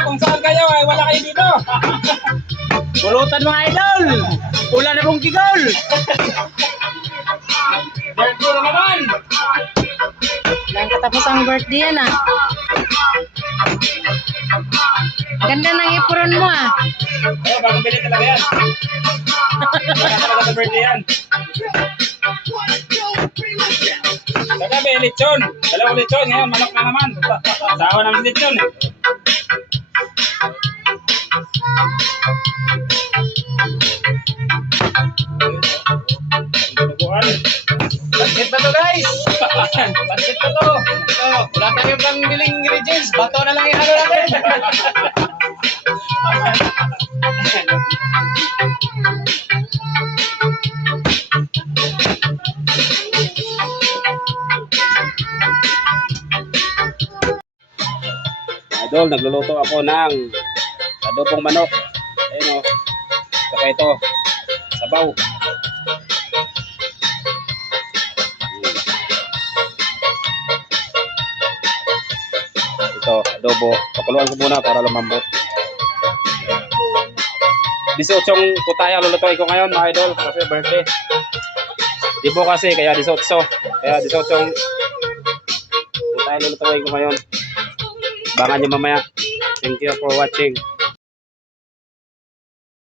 kung saan kayo ay wala kayo dito. Pulutan mga idol. Wala na pong kigol. Birthday na naman. Lang katapos ang birthday yan ah. Ganda ng ipuron mo ah. Oh, bagong bili talaga yan. Wala talaga sa birthday yan. Kagabi, lechon. Dalawang lechon. Ngayon, manok na naman. Sawa naman lechon eh. Pansit pa to guys. Pansit pa to. Ito, wala tayong pang biling ingredients. Bato na lang yung ano natin. Idol, nagluluto ako ng adobong manok. Ayun o. Saka ito, sabaw. Ito, adobo. Pakuluan ko muna para lumambot. 18 kutaya lulutuin ko ngayon mga idol kasi birthday. Dibo kasi kaya 18. Kaya 18 kutaya lulutuin ko ngayon. Bangan nyo mamaya. Thank you for watching.